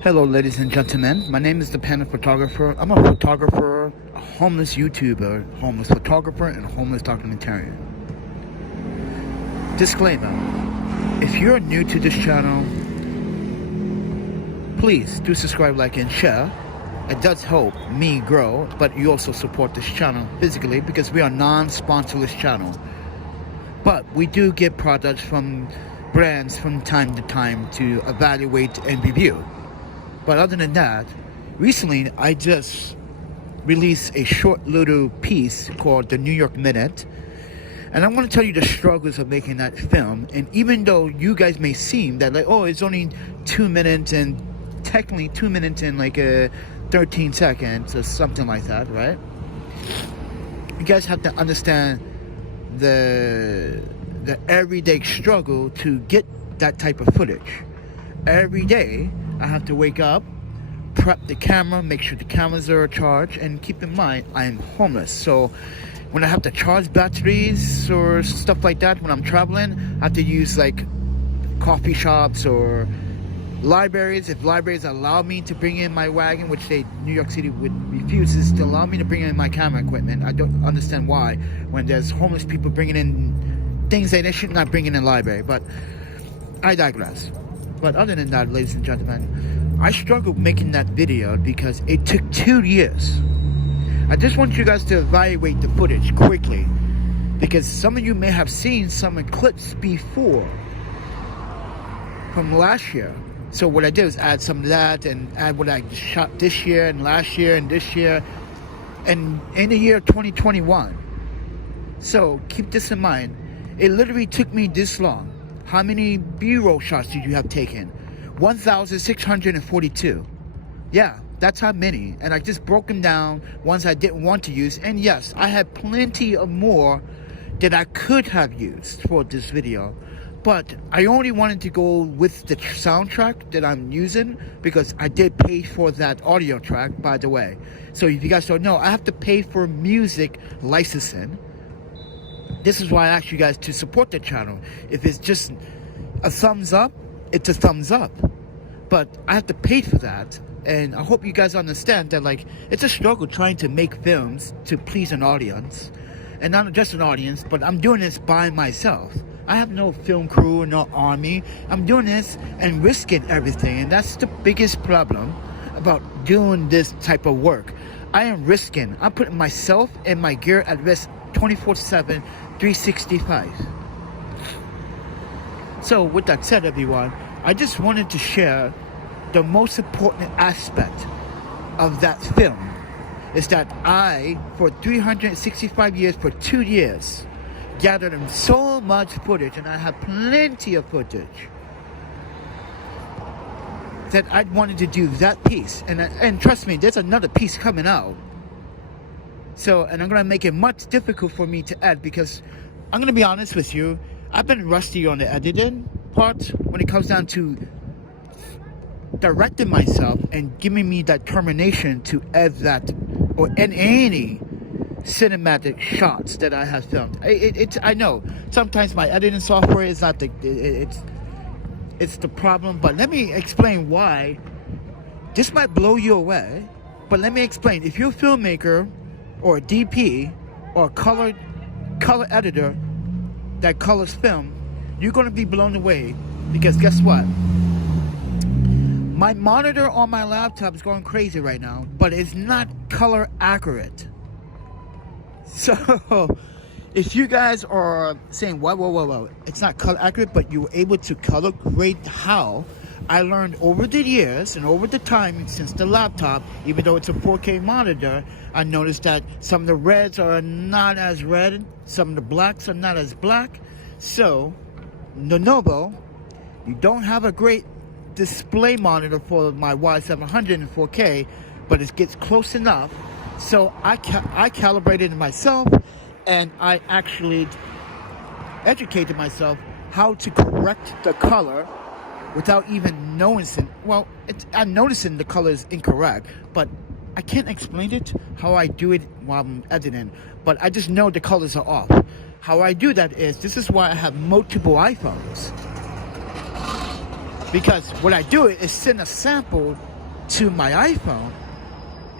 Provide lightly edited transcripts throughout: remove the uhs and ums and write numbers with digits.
Hello ladies and gentlemen, my name is ThePandaPhotographer. I'm a photographer, a homeless YouTuber, homeless photographer, and a homeless documentarian. Disclaimer, if you're new to this channel, please do subscribe, like, and share. It does help me grow, but you also support this channel physically because we are a non-sponsorless channel. But we do get products from brands from time to time to evaluate and review. But other than that, recently I just released a short little piece called The New York Minute. And I want to tell you the struggles of making that film. And even though you guys may seem that like, oh, it's only 2 minutes and technically 2 minutes and like 13 seconds or something like that, right? You guys have to understand the everyday struggle to get that type of footage. Every day I have to wake up, prep the camera, make sure the cameras are charged, and keep in mind I'm homeless. So when I have to charge batteries or stuff like that when I'm traveling, I have to use like coffee shops or libraries. If libraries allow me to bring in my wagon, which New York City refuses to allow me to bring in my camera equipment. I don't understand why when there's homeless people bringing in things that they should not bring in a library, but I digress. But other than that, ladies and gentlemen, I struggled making that video because it took 2 years. I just want you guys to evaluate the footage quickly because some of you may have seen some clips before from last year. So what I did was add some of that and add what I shot this year and last year and this year and in the year 2021. So keep this in mind. It literally took me this long. How many B-roll shots did you have taken? 1,642. Yeah, that's how many. And I just broke them down ones I didn't want to use. And yes, I had plenty of more that I could have used for this video. But I only wanted to go with the soundtrack that I'm using because I did pay for that audio track, by the way. So if you guys don't know, I have to pay for music licensing. This is why I ask you guys to support the channel. If it's just a thumbs up, it's a thumbs up. But I have to pay for that. And I hope you guys understand that like it's a struggle trying to make films to please an audience. And not just an audience, but I'm doing this by myself. I have no film crew, no army. I'm doing this and risking everything. And that's the biggest problem about doing this type of work. I am risking. I'm putting myself and my gear at risk 24/7, 365. So with that said, everyone, I just wanted to share the most important aspect of that film is that I, for 365 years, for 2 years, gathered in so much footage, and I have plenty of footage, that I wanted to do that piece. And trust me, there's another piece coming out. So, and I'm going to make it much difficult for me to edit because I'm going to be honest with you, I've been rusty on the editing part when it comes down to directing myself and giving me that determination to edit that or in any cinematic shots that I have filmed. I know sometimes my editing software is not it's the problem, but let me explain why. This might blow you away, but let me explain. If you're a filmmaker or a DP or a color editor that colors film, you're going to be blown away because guess what? My monitor on my laptop is going crazy right now, but it's not color accurate. So if you guys are saying, whoa, it's not color accurate, but you were able to color grade how, I learned over the years and over the time since the laptop, even though it's a 4K monitor, I noticed that some of the reds are not as red, some of the blacks are not as black. So, Lenovo, you don't have a great display monitor for my Y700 in 4K, but it gets close enough. So I calibrated it myself, and I actually educated myself how to correct the color without even noticing. Well, I'm noticing the color is incorrect, but I can't explain it how I do it while I'm editing. But I just know the colors are off. How I do that is, this is why I have multiple iPhones. Because what I do is send a sample to my iPhone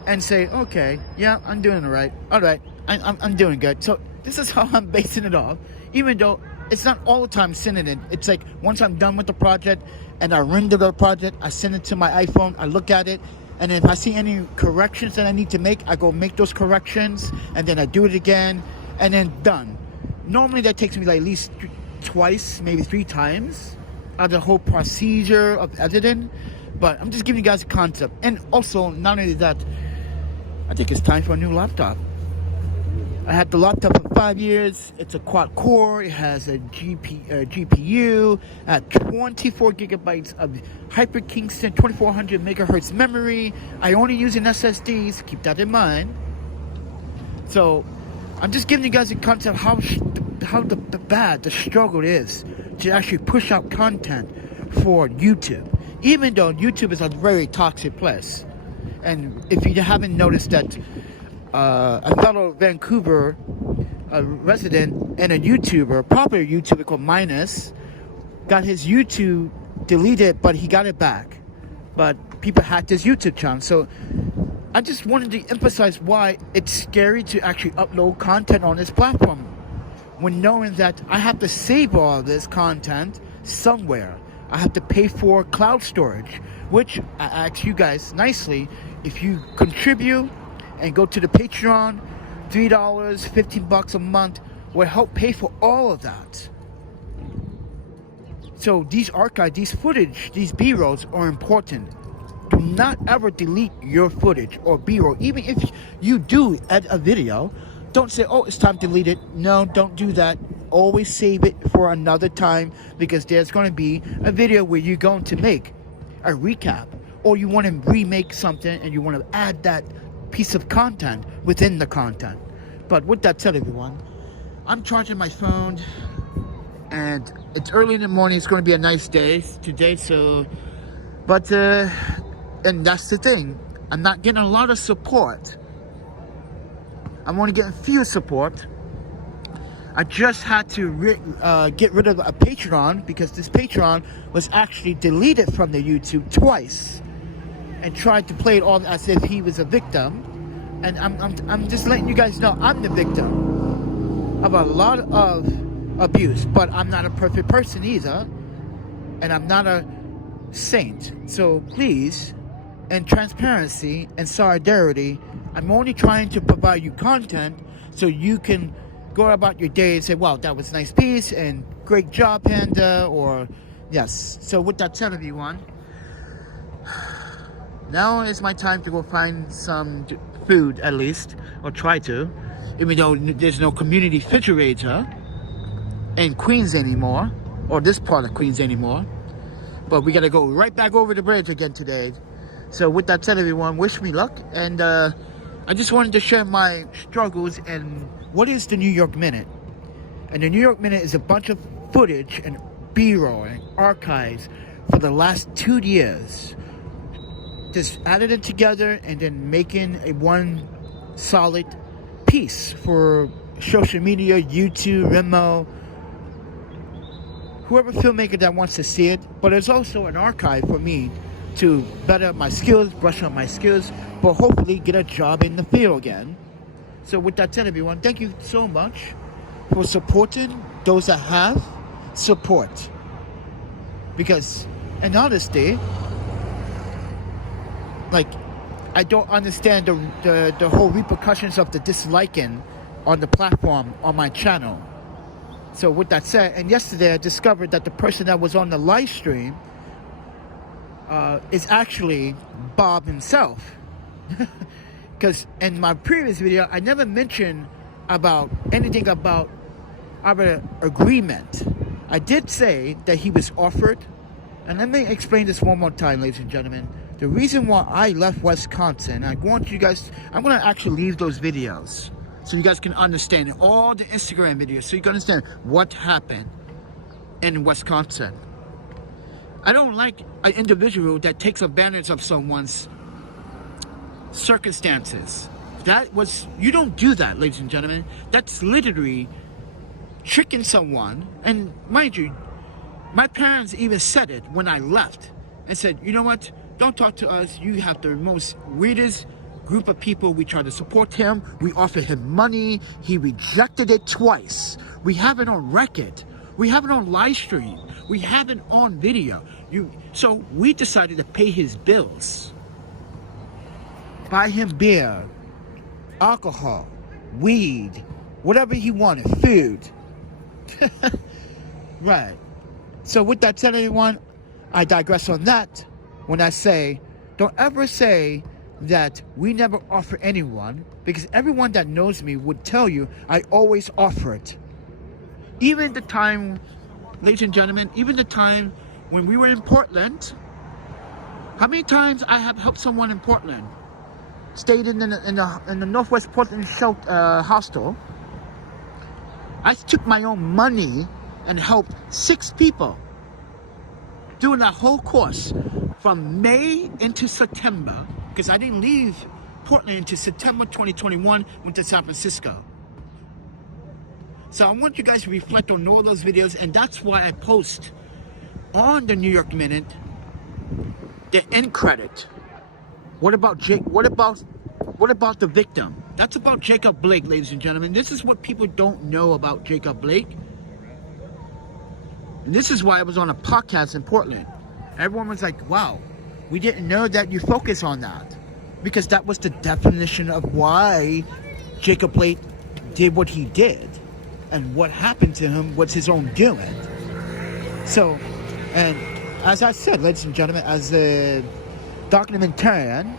and say, okay, yeah, I'm doing it right. All right, I'm doing good. So this is how I'm basing it off, even though it's not all the time sending it. It's like once I'm done with the project and I render the project, I send it to my iPhone, I look at it, and if I see any corrections that I need to make, I go make those corrections, and then I do it again, and then done. Normally that takes me like at least twice, maybe 3 times of the whole procedure of editing, but I'm just giving you guys a concept. And also, not only that, I think it's time for a new laptop. I had the laptop for 5 years. It's a quad core. It has a GPU at 24 gigabytes of Hyper Kingston 2400 megahertz memory. I only use an SSDs. Keep that in mind. So I'm just giving you guys a concept how the struggle is to actually push out content for YouTube, even though YouTube is a very toxic place. And if you haven't noticed that, a fellow Vancouver resident and a YouTuber, popular YouTuber called Minus, got his YouTube deleted, but he got it back. But people hacked his YouTube channel. So I just wanted to emphasize why it's scary to actually upload content on this platform, when knowing that I have to save all of this content somewhere. I have to pay for cloud storage, which I ask you guys nicely, if you contribute and go to the Patreon, $3, $15 a month will help pay for all of that. So these archives, these footage, these B-rolls are important. Do not ever delete your footage or B-roll. Even if you do edit a video, don't say, oh, it's time to delete it. No, don't do that. Always save it for another time, because there's going to be a video where you're going to make a recap, or you want to remake something and you want to add that piece of content within the content. But with that said, everyone, I'm charging my phone and it's early in the morning. It's going to be a nice day today. So, but and that's the thing, I'm not getting a lot of support. I'm only getting few support. I just had to get rid of a Pateron, because this Pateron was actually deleted from the YouTube twice, and tried to play it all as if he was a victim. And I'm just letting you guys know I'm the victim of a lot of abuse, but I'm not a perfect person either, and I'm not a saint. So please, in transparency and solidarity, I'm only trying to provide you content so you can go about your day and say, wow, that was a nice piece and great job, Panda, or yes. So with that said, everyone, now is my time to go find some food, at least, or try to, even though there's no community refrigerator in Queens anymore, or this part of Queens anymore. But we gotta go right back over the bridge again today. So with that said, everyone, wish me luck. And I just wanted to share my struggles and what is the New York Minute. And the New York Minute is a bunch of footage and B-roll and archives for the last 2 years. Just added it together and then making a one solid piece for social media, YouTube, Venmo, whoever filmmaker that wants to see it. But it's also an archive for me to better my skills, brush up my skills, but hopefully get a job in the field again. So with that said, everyone, thank you so much for supporting those that have support. Because in honesty, like, I don't understand the whole repercussions of the disliking on the platform, on my channel. So with that said, and yesterday I discovered that the person that was on the live stream is actually Bob himself. Because in my previous video, I never mentioned about anything about our agreement. I did say that he was offered, and let me explain this one more time, ladies and gentlemen. The reason why I left Wisconsin, I want you guys, I'm going to actually leave those videos so you guys can understand all the Instagram videos, so you can understand what happened in Wisconsin. I don't like an individual that takes advantage of someone's circumstances. You don't do that, ladies and gentlemen. That's literally tricking someone. And mind you, My parents even said it when I left and said, you know what, don't talk to us. You have the most weirdest group of people. We tried to support him. We offered him money. He rejected it twice. We have it on record. We have it on live stream. We have it on video. So we decided to pay his bills. Buy him beer, alcohol, weed, whatever he wanted, food. Right. So with that said, everyone, I digress on that when I say, don't ever say that we never offer anyone, because everyone that knows me would tell you I always offer it. Even the time, ladies and gentlemen, even the time when we were in Portland, how many times I have helped someone in Portland? Stayed in the Northwest Portland hostel. I took my own money and helped 6 people doing that whole course from May into September, because I didn't leave Portland until September 2021, went to San Francisco. So I want you guys to reflect on all those videos, and that's why I post on the New York Minute the end credit. What about Jake? What about the victim? That's about Jacob Blake, ladies and gentlemen. This is what people don't know about Jacob Blake. And this is why I was on a podcast in Portland. Everyone was like, wow, we didn't know that you focus on that. Because that was the definition of why Jacob Blake did what he did. And what happened to him was his own doing. So, and as I said, ladies and gentlemen, as a documentarian,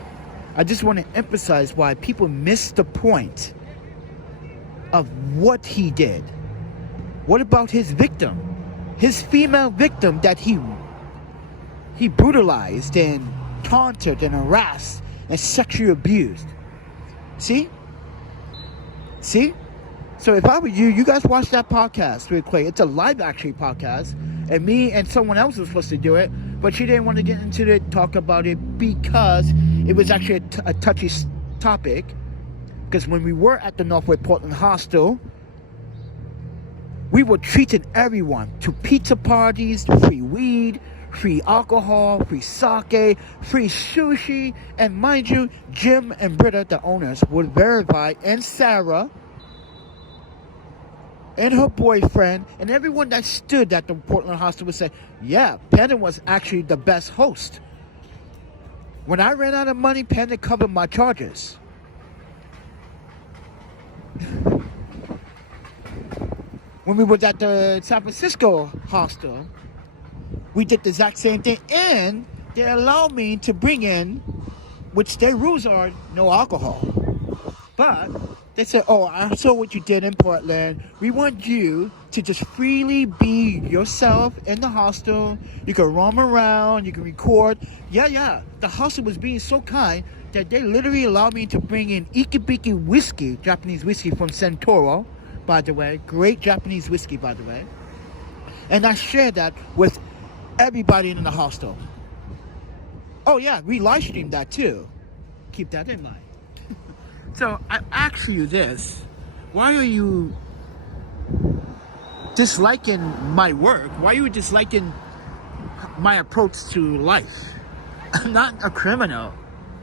I just want to emphasize why people miss the point of what he did. What about his victim? His female victim that he brutalized and taunted and harassed and sexually abused. See? See? So if I were you, you guys watch that podcast real quick. It's a live actually podcast. And me and someone else was supposed to do it, but she didn't want to get into it, talk about it, because it was actually a touchy topic. Because when we were at the Northwest Portland hostel, we were treating everyone to pizza parties, free weed, free alcohol, free sake, free sushi, and mind you, Jim and Britta, the owners, would verify, and Sarah, and her boyfriend, and everyone that stood at the Portland hostel would say, yeah, Panda was actually the best host. When I ran out of money, Panda covered my charges. When we were at the San Francisco hostel, we did the exact same thing, and they allowed me to bring in, which their rules are no alcohol. But they said, oh, I saw what you did in Portland. We want you to just freely be yourself in the hostel. You can roam around, you can record. Yeah. The hostel was being so kind that they literally allowed me to bring in Ikebiki whiskey, Japanese whiskey from Centauro, by the way. Great Japanese whiskey, by the way. And I shared that with everybody in the hostel. Oh yeah, we live streamed that too. Keep that in mind. So I ask you this, why are you disliking my work? Why are you disliking my approach to life? I'm not a criminal.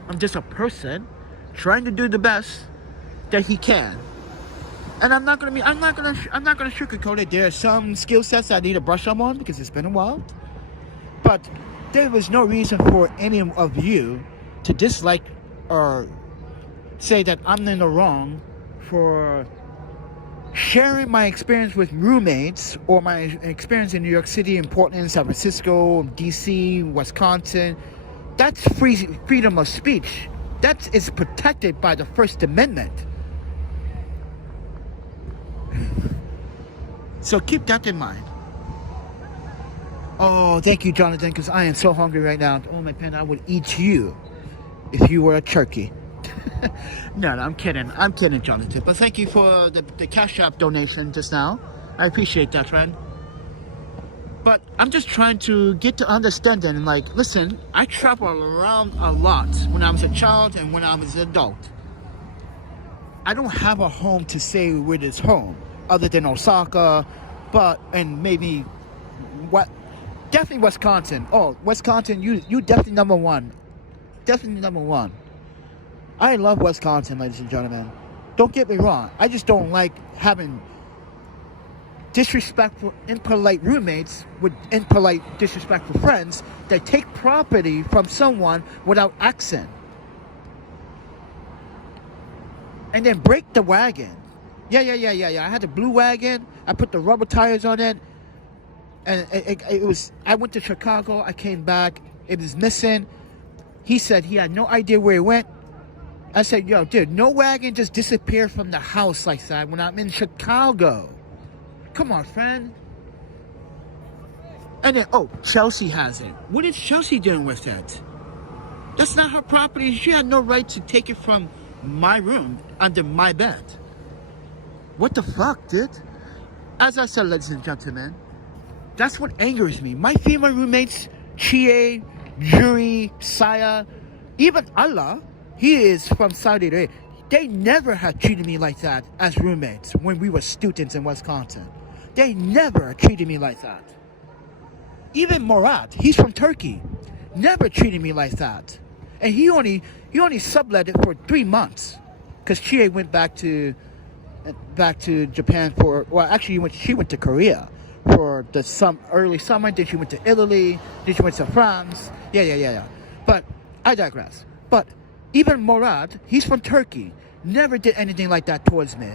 I'm just a person trying to do the best that he can. And I'm not gonna sugarcoat it. There are some skill sets I need to brush up on because it's been a while. But there was no reason for any of you to dislike or say that I'm in the wrong for sharing my experience with roommates or my experience in New York City, in Portland, San Francisco, DC, Wisconsin. That's freedom of speech. That is protected by the First Amendment. So keep that in mind. Oh, thank you, Jonathan, because I am so hungry right now. Oh, my pen, I would eat you if you were a turkey. No, I'm kidding. I'm kidding, Jonathan. But thank you for the Cash App donation just now. I appreciate that, friend. But I'm just trying to get to understanding. Like, listen, I travel around a lot when I was a child and when I was an adult. I don't have a home to say where it's home, other than Osaka, and maybe Definitely Wisconsin. Oh, Wisconsin, you definitely number one. Definitely number one. I love Wisconsin, ladies and gentlemen. Don't get me wrong. I just don't like having disrespectful, impolite roommates with impolite, disrespectful friends that take property from someone without accent. And then break the wagon. Yeah. I had the blue wagon. I put the rubber tires on it. And it was, I went to Chicago. I came back. It was missing. He said he had no idea where it went. I said, yo, dude, no wagon just disappeared from the house like that when I'm in Chicago. Come on, friend. And then, oh, Chelsea has it. What is Chelsea doing with it? That's not her property. She had no right to take it from my room under my bed. What the fuck, dude? As I said, ladies and gentlemen, that's what angers me. My female roommates, Chie, Juri, Saya, even Allah, he is from Saudi Arabia. They never have treated me like that as roommates when we were students in Wisconsin. They never treated me like that. Even Murat, he's from Turkey, never treated me like that. And he only sublet it for 3 months, because Chie went back to Japan for, well, actually she went to Korea for the early summer. Then she went to Italy. Then she went to France. Yeah. But I digress. But even Murat, he's from Turkey, never did anything like that towards me.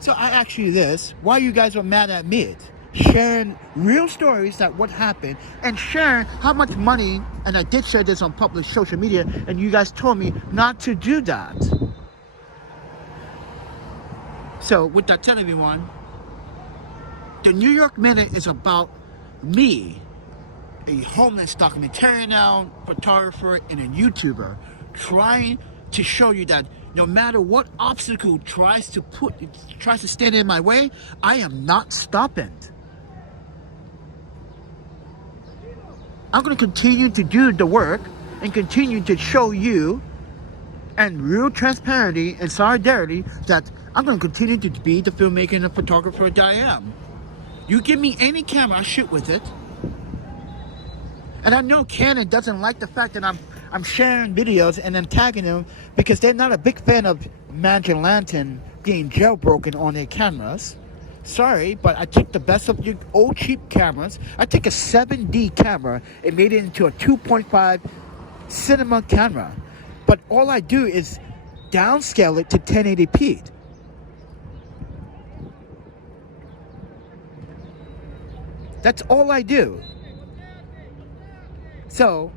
So I ask you this: why you guys are mad at me? Sharing real stories that what happened, and sharing how much money, and I did share this on public social media, and you guys told me not to do that. So with that, tell everyone, the New York Minute is about me, a homeless documentarian now, photographer, and a YouTuber, trying to show you that no matter what obstacle tries to stand in my way, I am not stopping. I'm going to continue to do the work and continue to show you, and real transparency and solidarity, that I'm going to continue to be the filmmaker and the photographer that I am. You give me any camera, I shoot with it. And I know Canon doesn't like the fact that I'm sharing videos and then tagging them, because they're not a big fan of Magic Lantern being jailbroken on their cameras. Sorry, but I took the best of your old cheap cameras. I took a 7D camera and made it into a 2.5 cinema camera. But all I do is downscale it to 1080p. That's all I do. So,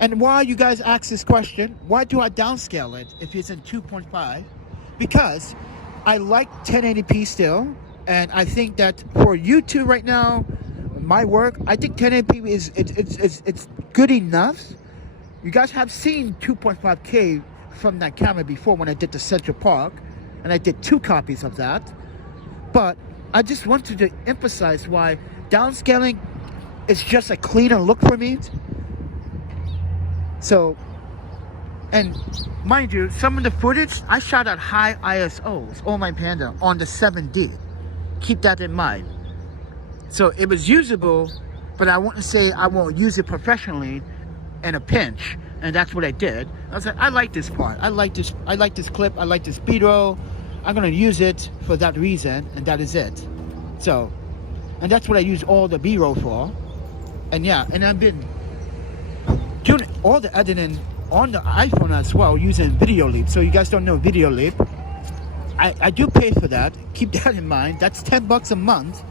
and why you guys ask this question, why do I downscale it if it's in 2.5? Because I like 1080p still, and I think that for YouTube right now, my work, I think 1080p is it's good enough. You guys have seen 2.5K from that camera before when I did the Central Park, and I did 2 copies of that. But I just wanted to emphasize why downscaling is just a cleaner look for me. So, and mind you, some of the footage I shot at high ISOs, oh my Panda, on the 7D. Keep that in mind. So it was usable, but I wouldn't say I won't use it professionally in a pinch. And that's what I did. I was like, I like this part. I like this clip. I like this B-roll. I'm gonna use it for that reason, and that is it. So, and that's what I use all the B-roll for. And yeah, and I've been doing all the editing on the iPhone as well, using Video Leap. So you guys don't know Video Leap, I do pay for that. Keep that in mind. That's $10 a month.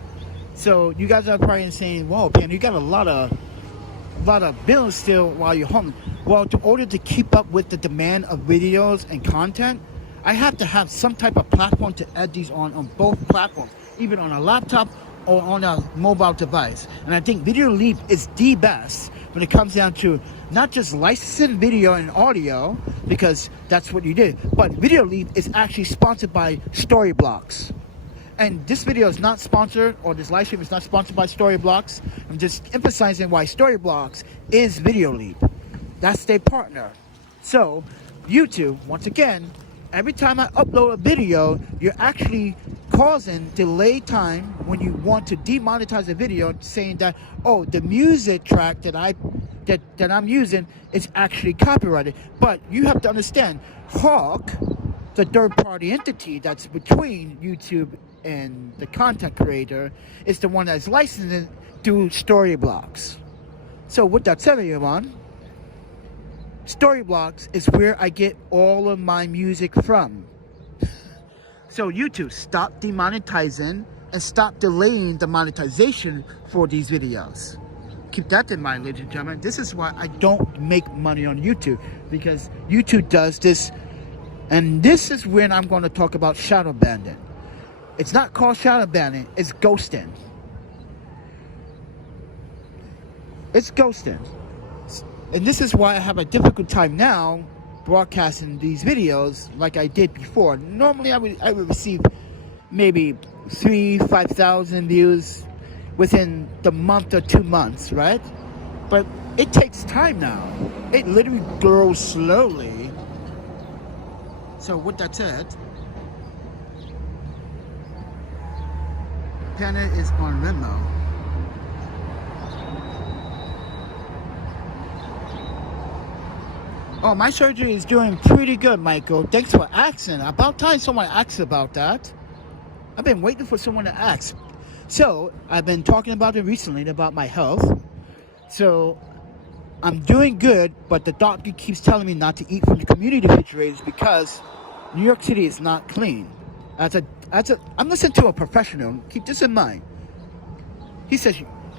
So you guys are probably saying, "Whoa, man, you got a lot of bills still while you're home." Well, in order to keep up with the demand of videos and content, I have to have some type of platform to edit these on both platforms, even on a laptop or on a mobile device. And I think Video Leap is the best when it comes down to not just licensing video and audio, because that's what you did, but Video Leap is actually sponsored by Storyblocks. And this video is not sponsored, or this live stream is not sponsored by Storyblocks. I'm just emphasizing why Storyblocks is Video Leap. That's their partner. So YouTube, once again, every time I upload a video, you're actually causing delay time when you want to demonetize a video, saying that, oh, the music track that I'm using is actually copyrighted. But you have to understand, Hawk, the third-party entity that's between YouTube and the content creator, is the one that's licensed through Storyblocks. So with that said, everyone, Storyblocks is where I get all of my music from. So YouTube, stop demonetizing and stop delaying the monetization for these videos. Keep that in mind, ladies and gentlemen. This is why I don't make money on YouTube, because YouTube does this. And this is when I'm going to talk about shadow banning. It's not called shadow banning, it's ghosting. It's ghosting. And this is why I have a difficult time now broadcasting these videos like I did before. Normally I would receive maybe 5,000 views within the month or 2 months, right? But it takes time now. It literally grows slowly. So with that said, Panda is on Venmo. Oh, my surgery is doing pretty good, Michael. Thanks for asking. About time someone asks about that. I've been waiting for someone to ask. So, I've been talking about it recently, about my health. So, I'm doing good, but the doctor keeps telling me not to eat from the community refrigerators because New York City is not clean. I'm listening to a professional. Keep this in mind. He says,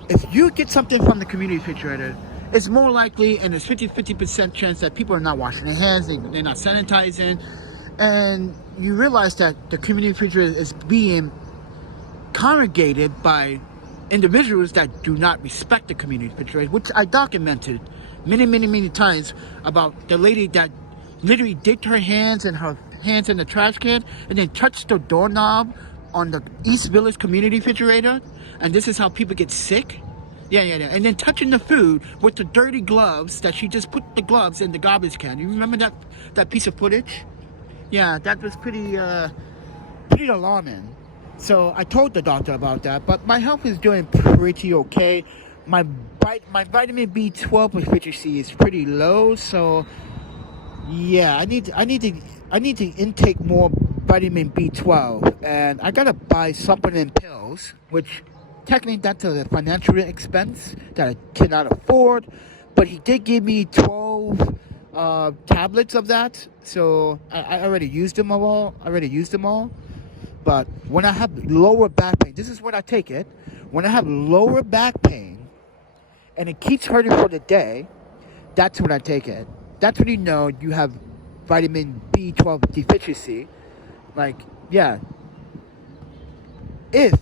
if you get something from the community refrigerator, it's more likely, and there's 50% chance that people are not washing their hands, they're not sanitizing, and you realize that the community refrigerator is being congregated by individuals that do not respect the community refrigerator, which I documented many times about the lady that literally dipped her hands in the trash can and then touched the doorknob on the East Village community refrigerator, and this is how people get sick. Yeah. And then touching the food with the dirty gloves that she just put the gloves in the garbage can. You remember that piece of footage? Yeah, that was pretty alarming. So I told the doctor about that, but my health is doing pretty okay. My vitamin B12 efficiency is pretty low, so yeah, I need to intake more vitamin B12, and I gotta buy supplement pills, which technically that's a financial expense that I cannot afford, but he did give me 12 tablets of that, so I already used them all. But when I have lower back pain, this is when I take it. When I have lower back pain and it keeps hurting for the day, that's when I take it. That's when you know you have vitamin B12 deficiency. Like, yeah. And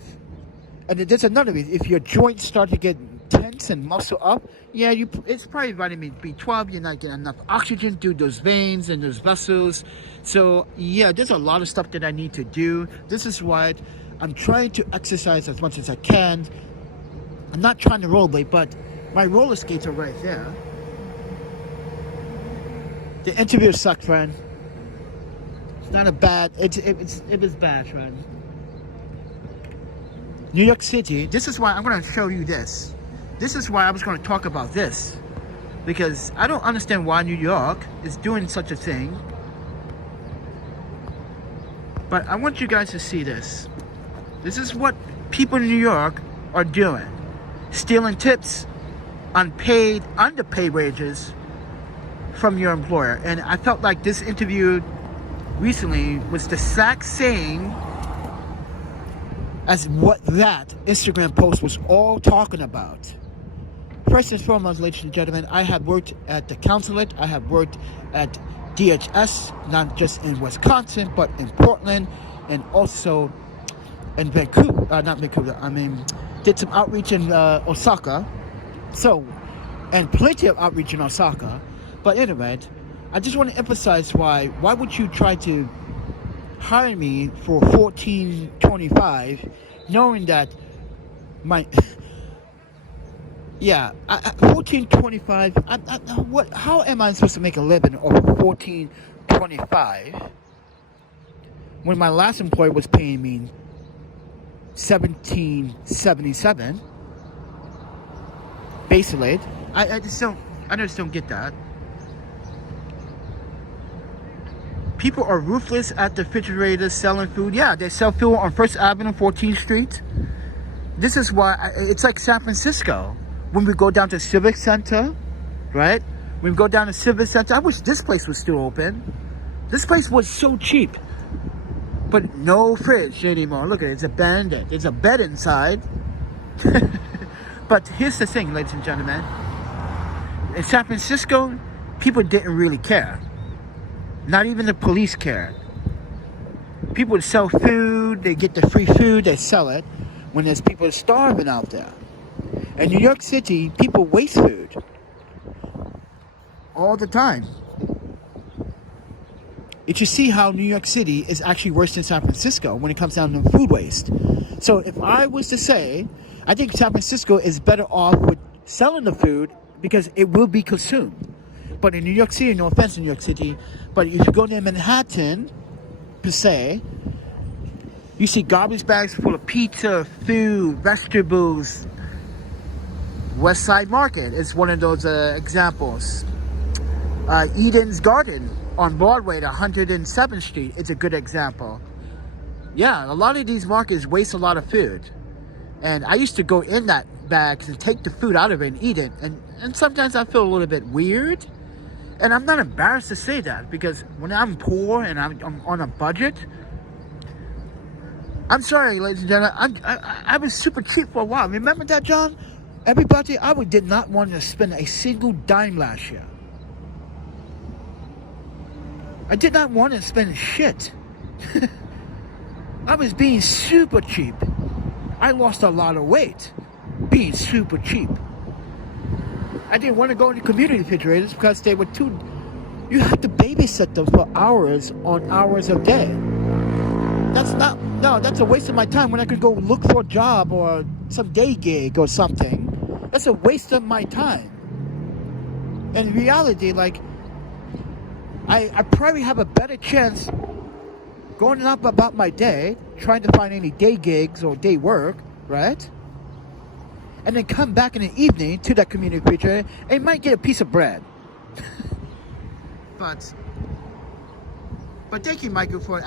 there's another reason. If your joints start to get tense and muscle up, yeah, it's probably vitamin B12. You're not getting enough oxygen through those veins and those vessels. So, yeah, there's a lot of stuff that I need to do. This is why I'm trying to exercise as much as I can. I'm not trying to rollerblade, but my roller skates are right there. The interview sucked, friend. It's not a bad. It was bad, friend. New York City. This is why I'm going to show you this. This is why I was going to talk about this, because I don't understand why New York is doing such a thing. But I want you guys to see this. This is what people in New York are doing. Stealing tips, unpaid, underpaid wages from your employer. And I felt like this interview recently was the exact same as what that Instagram post was all talking about. First and foremost, ladies and gentlemen, I have worked at the consulate. I have worked at DHS, not just in Wisconsin, but in Portland, and also in Vancouver. Not Vancouver, did some outreach in Osaka. So, and plenty of outreach in Osaka. But anyway, I just want to emphasize why would you try to hire me for $14.25, knowing that my $14.25. How am I supposed to make a living off $14.25 when my last employer was paying me 1777. Basically, I just don't get that. People are ruthless at the refrigerators selling food. Yeah, they sell food on First Avenue, 14th Street. This is why it's like San Francisco. When we go down to Civic Center, right? When we go down to Civic Center, I wish this place was still open. This place was so cheap. But no fridge anymore. Look at it, it's abandoned. There's a bed inside. But here's the thing, ladies and gentlemen. In San Francisco, people didn't really care. Not even the police cared. People would sell food, they get the free food, they sell it when there's people starving out there. In New York City, people waste food all the time. You should see how New York City is actually worse than San Francisco when it comes down to food waste. So if I was to say, I think San Francisco is better off with selling the food because it will be consumed. But in New York City, no offense in New York City, but if you go to Manhattan, per se, you see garbage bags full of pizza, food, vegetables. West Side Market is one of those examples. Eden's Garden on Broadway to 107th Street is a good example. Yeah, a lot of these markets waste a lot of food. And I used to go in that bags and take the food out of it and eat it. And sometimes I feel a little bit weird. And I'm not embarrassed to say that, because when I'm poor and I'm on a budget, I'm sorry, ladies and gentlemen, I was super cheap for a while. Remember that, John? Everybody, I did not want to spend a single dime last year. I did not want to spend shit. I was being super cheap. I lost a lot of weight being super cheap. I didn't want to go into community refrigerators because they were too... You have to babysit them for hours on hours a day. That's a waste of my time when I could go look for a job or some day gig or something. That's a waste of my time. In reality, like, I probably have a better chance going up about my day, trying to find any day gigs or day work, right? And then come back in the evening to that community refrigerator and might get a piece of bread. But thank you, Michael, for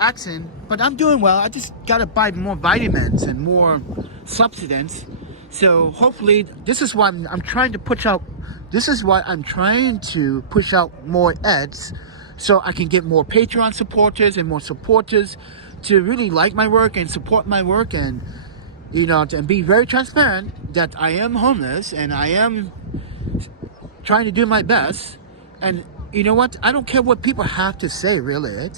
asking. But I'm doing well. I just gotta buy more vitamins and more substance. So hopefully, this is why I'm trying to push out. This is why I'm trying to push out more ads, so I can get more Patreon supporters and more supporters to really like my work and support my work, and you know, and be very transparent that I am homeless and I am trying to do my best. And you know what? I don't care what people have to say, really,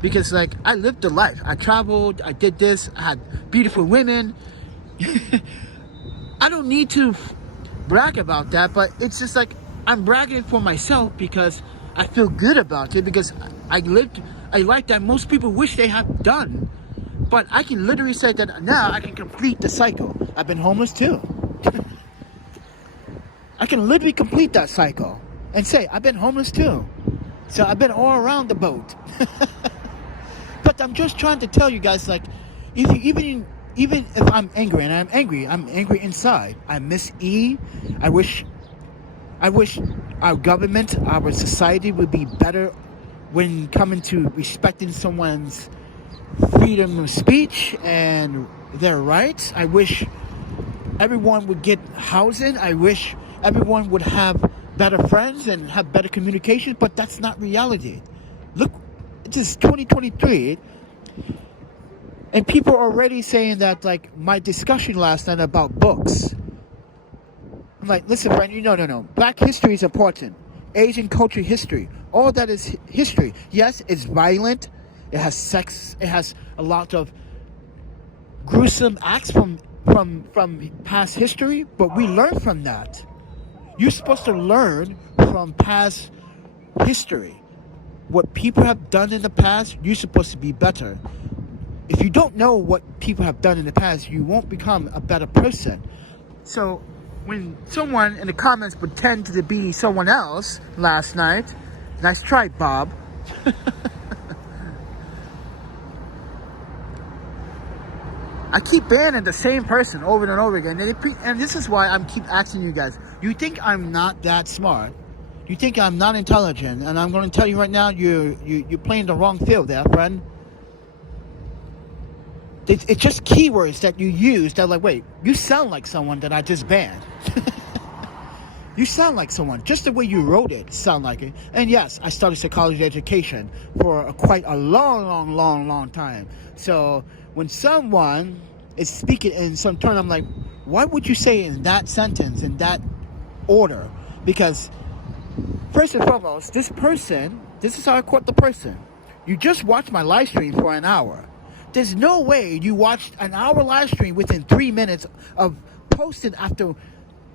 because like I lived the life. I traveled. I did this. I had beautiful women. I don't need to brag about that, but it's just like I'm bragging for myself because I feel good about it, because I lived a life that most people wish they have done. But I can literally say that now I can complete the cycle. I've been homeless too. I can literally complete that cycle and say I've been homeless too. So I've been all around the boat. But I'm just trying to tell you guys, like, if you, even if I'm angry, and I'm angry inside. I miss E. I wish our government, our society would be better when coming to respecting someone's freedom of speech and their rights. I wish everyone would get housing. I wish everyone would have better friends and have better communication, but that's not reality. Look, it's just 2023, and people are already saying that, like, my discussion last night about books. I'm like, listen, friend, no. Black history is important. Asian culture history. All that is history. Yes, it's violent. It has sex. It has a lot of gruesome acts from past history, but we learn from that. You're supposed to learn from past history. What people have done in the past, you're supposed to be better. If you don't know what people have done in the past, you won't become a better person. So when someone in the comments pretended to be someone else last night, nice try, Bob. I keep banning the same person over and over again. And this is why I'm keep asking you guys. You think I'm not that smart? You think I'm not intelligent? And I'm going to tell you right now, you're playing the wrong field there, friend. It's just keywords that you use that like, wait, you sound like someone that I just banned. You sound like someone. Just the way you wrote it sound like it. And yes, I started psychology education for quite a long time. So when someone is speaking in some term, I'm like, why would you say in that sentence, in that order? Because first and foremost, this is how I caught the person. You just watched my live stream for an hour. There's no way you watched an hour live stream within 3 minutes of posting after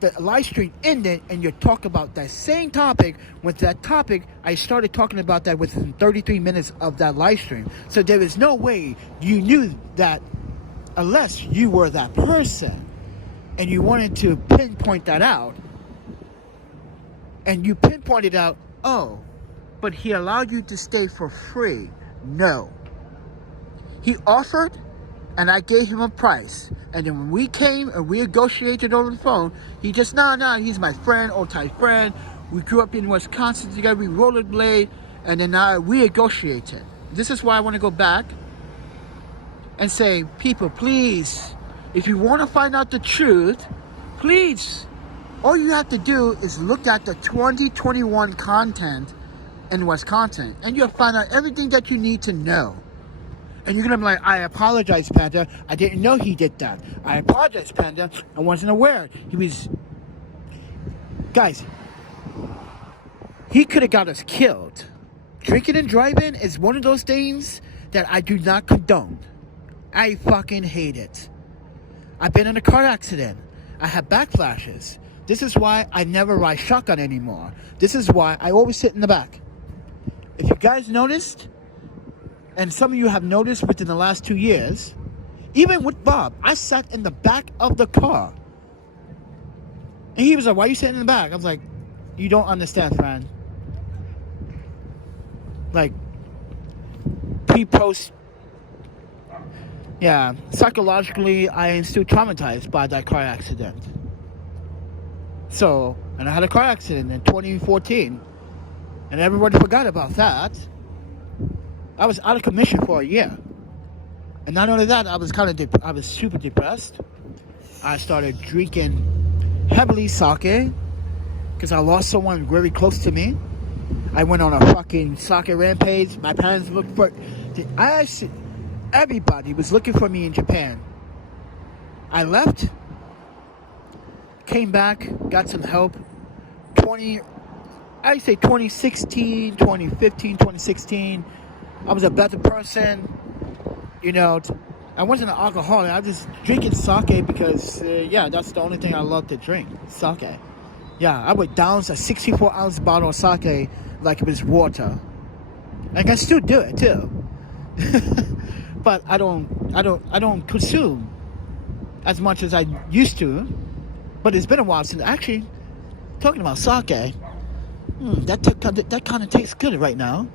the live stream ended, and you talk about that same topic. With that topic, I started talking about that within 33 minutes of that live stream. So there is no way you knew that unless you were that person and you wanted to pinpoint that out. And you pinpointed out, oh, but he allowed you to stay for free. No. He offered, and I gave him a price. And then when we came and we negotiated over the phone, he just, no, he's my friend, old-time friend. We grew up in Wisconsin together. We rollerblade, and then now we negotiated. This is why I want to go back and say, people, please, if you want to find out the truth, please, all you have to do is look at the 2021 content in Wisconsin, and you'll find out everything that you need to know. And you're going to be like, I apologize, Panda. I didn't know he did that. I apologize, Panda. I wasn't aware. He was... Guys, he could have got us killed. Drinking and driving is one of those things that I do not condone. I fucking hate it. I've been in a car accident. I have backflashes. This is why I never ride shotgun anymore. This is why I always sit in the back. If you guys noticed... And some of you have noticed within the last 2 years, even with Bob, I sat in the back of the car. And he was like, why are you sitting in the back? I was like, you don't understand, friend. Like, pre-post, yeah, psychologically, I am still traumatized by that car accident. So, and I had a car accident in 2014. And everybody forgot about that. I was out of commission for a year. And not only that, I was I was super depressed. I started drinking heavily sake because I lost someone very close to me. I went on a fucking sake rampage. My parents looked for... Everybody was looking for me in Japan. I left, came back, got some help. 2016, 2015, 2016... I was a better person, you know. I wasn't an alcoholic. I was just drinking sake because, yeah, that's the only thing I love to drink, sake. Yeah, I would down a 64-ounce bottle of sake like it was water. I can still do it too, but I don't consume as much as I used to. But it's been a while since actually talking about sake. That kind of tastes good right now.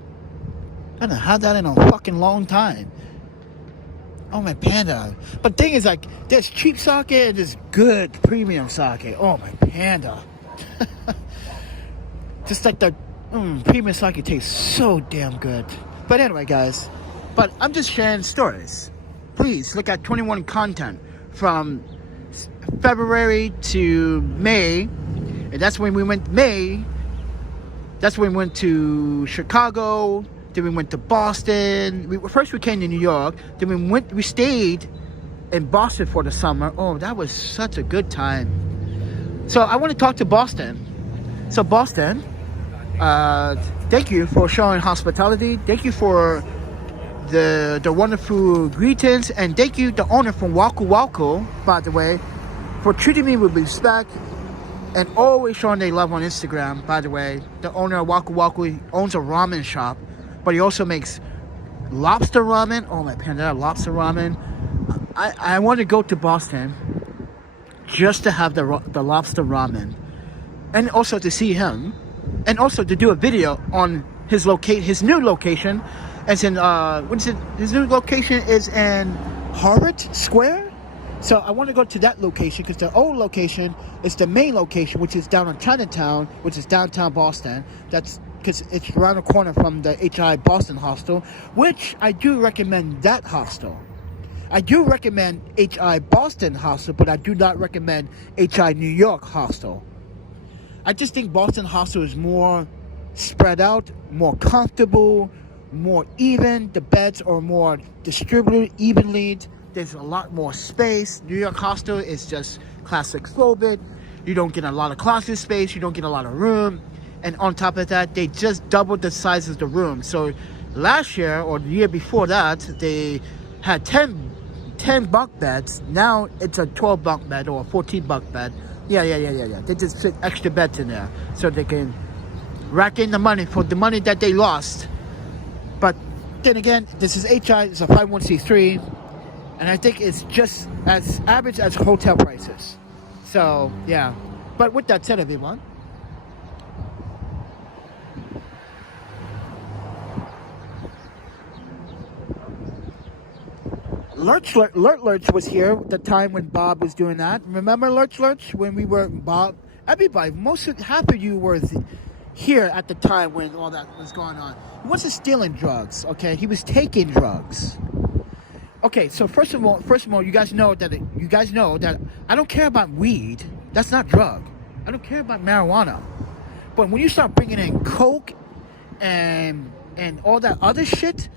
I haven't had that in a fucking long time. Oh, my Panda. But the thing is, like, there's cheap sake and there's good premium sake. Oh, my Panda. Just like the premium sake tastes so damn good. But anyway, guys. But I'm just sharing stories. Please look at 21 content from February to May. And that's when we went May. That's when we went to Chicago. Then we went to Boston. First we came to New York. Then we stayed in Boston for the summer. Oh, that was such a good time. So I want to talk to Boston. So Boston, thank you for showing hospitality. Thank you for the wonderful greetings. And thank you, the owner from Waku Waku, by the way, for treating me with respect and always showing their love on Instagram, by the way. The owner of Waku Waku owns a ramen shop. But he also makes lobster ramen. Oh, my Panda, lobster ramen. I want to go to Boston just to have the lobster ramen. And also to see him. And also to do a video on his new location. As in, what is it? His new location is in Harvard Square? So I want to go to that location because the old location is the main location, which is down on Chinatown, which is downtown Boston. That's because it's around the corner from the HI Boston hostel, which I do recommend that hostel. I do recommend HI Boston hostel, but I do not recommend HI New York hostel. I just think Boston hostel is more spread out, more comfortable, more even. The beds are more distributed evenly. There's a lot more space. New York hostel is just claustrophobic. You don't get a lot of closet space. You don't get a lot of room. And on top of that, they just doubled the size of the room. So last year or the year before that, they had 10 bunk beds. Now it's a 12 bunk bed or a 14 bunk bed. Yeah. They just fit extra beds in there so they can rack in the money for the money that they lost. But then again, this is HI, it's a 501c3. And I think it's just as average as hotel prices. So, yeah. But with that said, everyone, Lurch was here at the time when Bob was doing that. Remember Lurch? When we were, Bob, everybody, half of you were here at the time when all that was going on. He wasn't stealing drugs, okay? He was taking drugs. Okay, so first of all, you guys know that I don't care about weed. That's not drug. I don't care about marijuana. But when you start bringing in coke and all that other shit,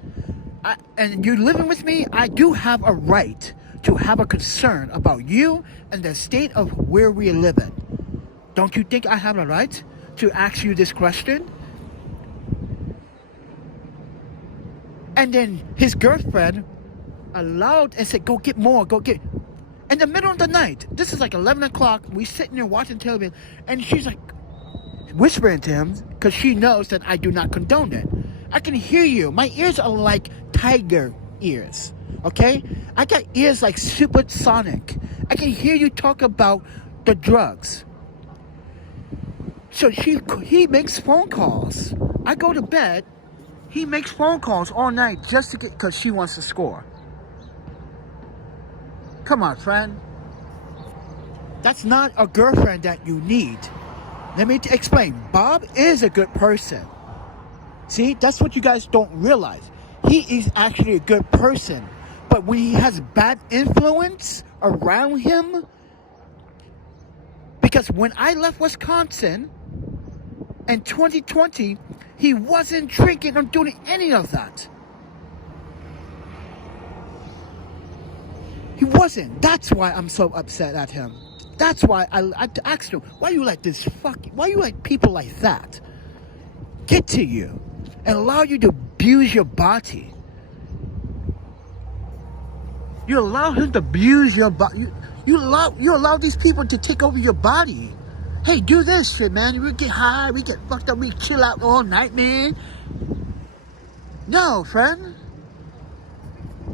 and you're living with me, I do have a right to have a concern about you and the state of where we are living. Don't you think I have a right to ask you this question? And then his girlfriend allowed and said, go get more, go get. In the middle of the night, this is like 11 o'clock, we sitting there watching television, and she's like whispering to him because she knows that I do not condone it. I can hear you. My ears are like tiger ears, okay? I got ears like supersonic. I can hear you talk about the drugs. So he makes phone calls. I go to bed. He makes phone calls all night just to get, because she wants to score. Come on, friend. That's not a girlfriend that you need. Let me explain. Bob is a good person. See, that's what you guys don't realize. He is actually a good person. But when he has bad influence around him, because when I left Wisconsin in 2020, he wasn't drinking or doing any of that. He wasn't. That's why I'm so upset at him. That's why I asked him, why you let people like that get to you and allow you to abuse your body? You allow him to abuse your body. You allow these people to take over your body. Hey, do this shit, man. We get high, we get fucked up, we chill out all night, man. No, friend.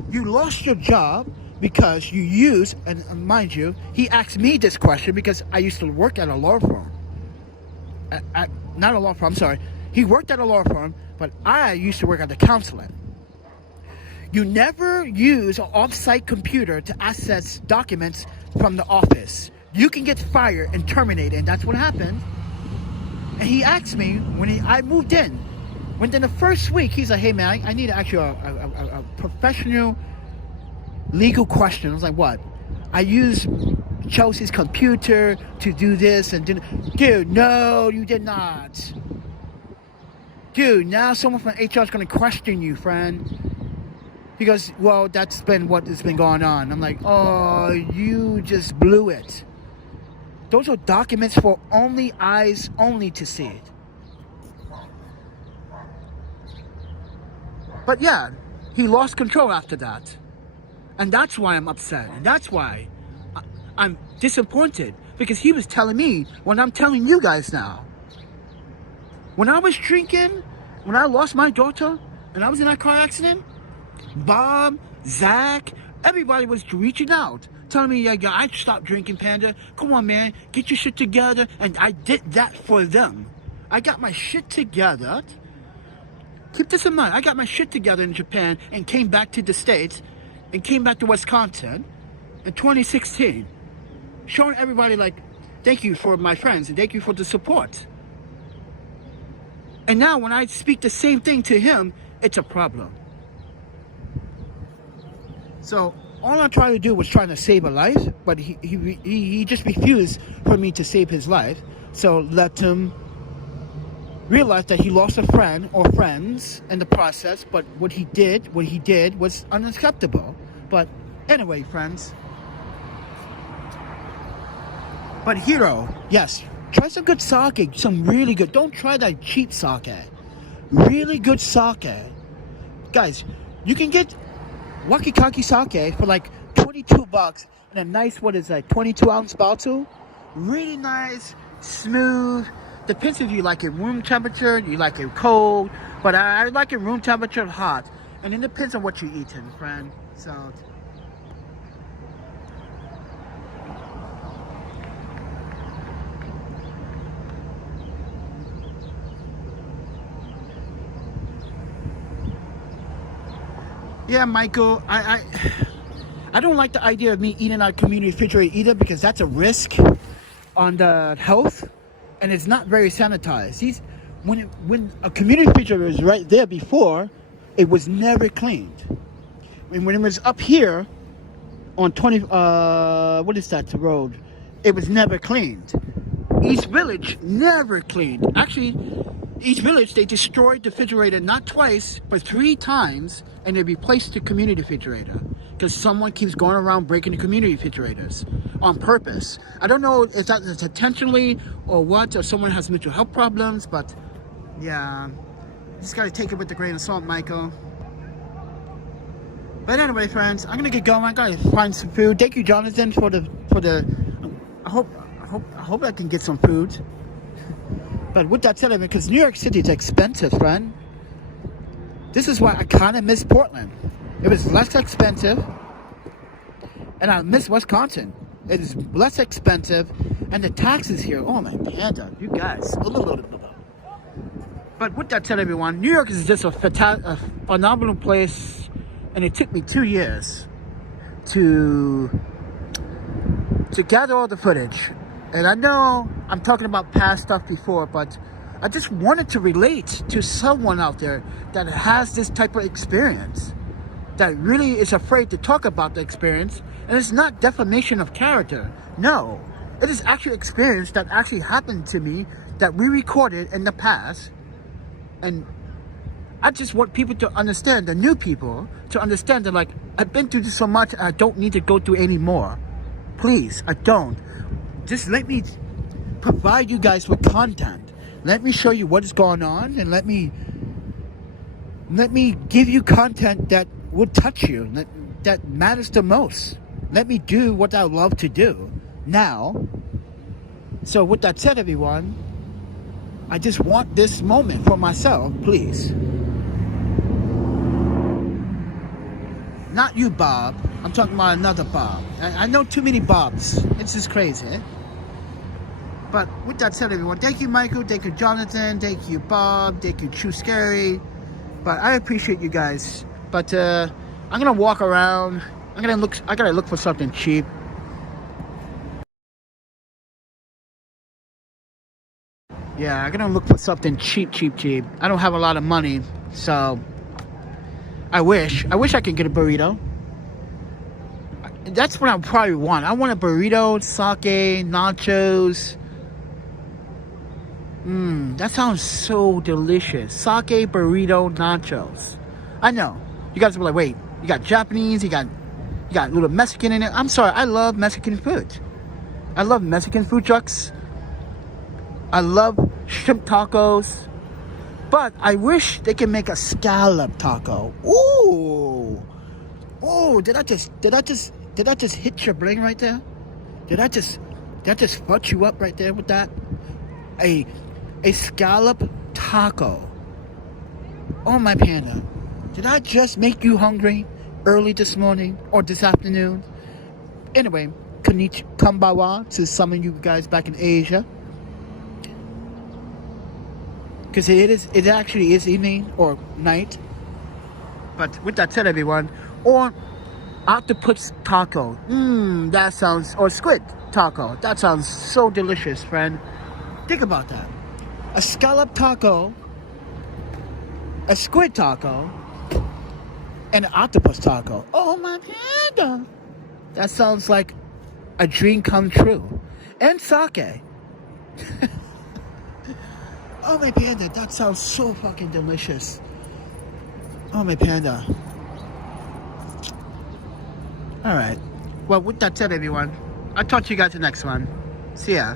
You lost your job because you use, and mind you, he asked me this question because I used to work at a law firm. Not a law firm, I'm sorry. He worked at a law firm, but I used to work at the consulate. You never use an off-site computer to access documents from the office. You can get fired and terminated, and that's what happened. And he asked me when I moved in. Within the first week, he's like, hey man, I need to ask you a professional legal question. I was like, what? I use Chelsea's computer to do this and dude, no, you did not. Dude, now someone from HR is going to question you, friend. He goes, well, that's been what has been going on. I'm like, oh, you just blew it. Those are documents for only eyes only to see it. But yeah, he lost control after that. And that's why I'm upset. And that's why I'm disappointed. Because he was telling me what I'm telling you guys now. When I was drinking, when I lost my daughter, and I was in that car accident, Bob, Zach, everybody was reaching out. Telling me, yeah, I stopped drinking, Panda. Come on, man, get your shit together. And I did that for them. I got my shit together. Keep this in mind. I got my shit together in Japan and came back to the States and came back to Wisconsin. in 2016, showing everybody like, thank you for my friends and thank you for the support. And now when I speak the same thing to him, it's a problem. So all I tried to do was trying to save a life, but he just refused for me to save his life. So let him realize that he lost a friend or friends in the process, but what he did was unacceptable. But anyway, friends. But Hero, yes, try some good sake, some really good. Don't try that cheap sake. Really good sake. Guys, you can get Wakikaki sake for like 22 bucks in a nice, what is that, 22-ounce bottle. Really nice, smooth. Depends if you like it room temperature, you like it cold, but I like it room temperature hot. And it depends on what you're eating, friend. So yeah, Michael, I don't like the idea of me eating out of community refrigerator either, because that's a risk on the health, and it's not very sanitized. When a community refrigerator was right there before, it was never cleaned. And when it was up here on 20, what is that, the road? It was never cleaned. East Village never cleaned. Actually, East Village, they destroyed the refrigerator not twice, but 3 times, and they replaced the community refrigerator because someone keeps going around breaking the community refrigerators on purpose. I don't know if that's intentionally or what, or someone has mental health problems, but yeah, you just gotta take it with a grain of salt, Michael. But anyway, friends, I'm gonna get going. I gotta find some food. Thank you, Jonathan, for the. I hope I can get some food. But with that said, because New York City is expensive, friend. This is why I kind of miss Portland. It was less expensive, and I miss Wisconsin. It is less expensive, and the taxes here. Oh my panda, you guys. But with that said, everyone, New York is just a phenomenal place, and it took me 2 years to gather all the footage. And I know I'm talking about past stuff before, but I just wanted to relate to someone out there that has this type of experience, that really is afraid to talk about the experience. And it's not defamation of character. No, it is actually experience that actually happened to me that we recorded in the past. And I just want people to understand, the new people, to understand that, like, I've been through this so much, I don't need to go through any more. Please, I don't. Just let me provide you guys with content. Let me show you what is going on, and let me give you content that would touch you, that matters the most. Let me do what I love to do now. So with that said, everyone, I just want this moment for myself, please. Not you, Bob. I'm talking about another Bob. I know too many Bobs. It's just crazy. But with that said, everyone, thank you, Michael. Thank you, Jonathan. Thank you, Bob. Thank you, True Scary. But I appreciate you guys. But I'm gonna walk around. I gotta look for something cheap. Yeah, I'm gonna look for something cheap. I don't have a lot of money, so I wish I could get a burrito. That's what I probably want. I want a burrito, sake, nachos. That sounds so delicious. Sake, burrito, nachos. I know. You guys will be like, wait, you got Japanese, you got a little Mexican in it. I'm sorry, I love Mexican food. I love Mexican food trucks. I love shrimp tacos. But I wish they could make a scallop taco. Ooh. Oh, did I just hit your brain right there? Did I just fuck you up right there with that? A scallop taco. Oh my panda. Did I just make you hungry early this morning or this afternoon? Anyway, konnichiwa to some of you guys back in Asia. Because it actually is evening or night. But with that said, everyone, or octopus taco. That sounds, or squid taco. That sounds so delicious, friend. Think about that. A scallop taco, a squid taco, and an octopus taco. Oh my panda. That sounds like a dream come true. And sake. Oh my panda, that sounds so fucking delicious. Oh my panda. Alright. Well, with that said, everyone, I'll talk to you guys the next one. See ya.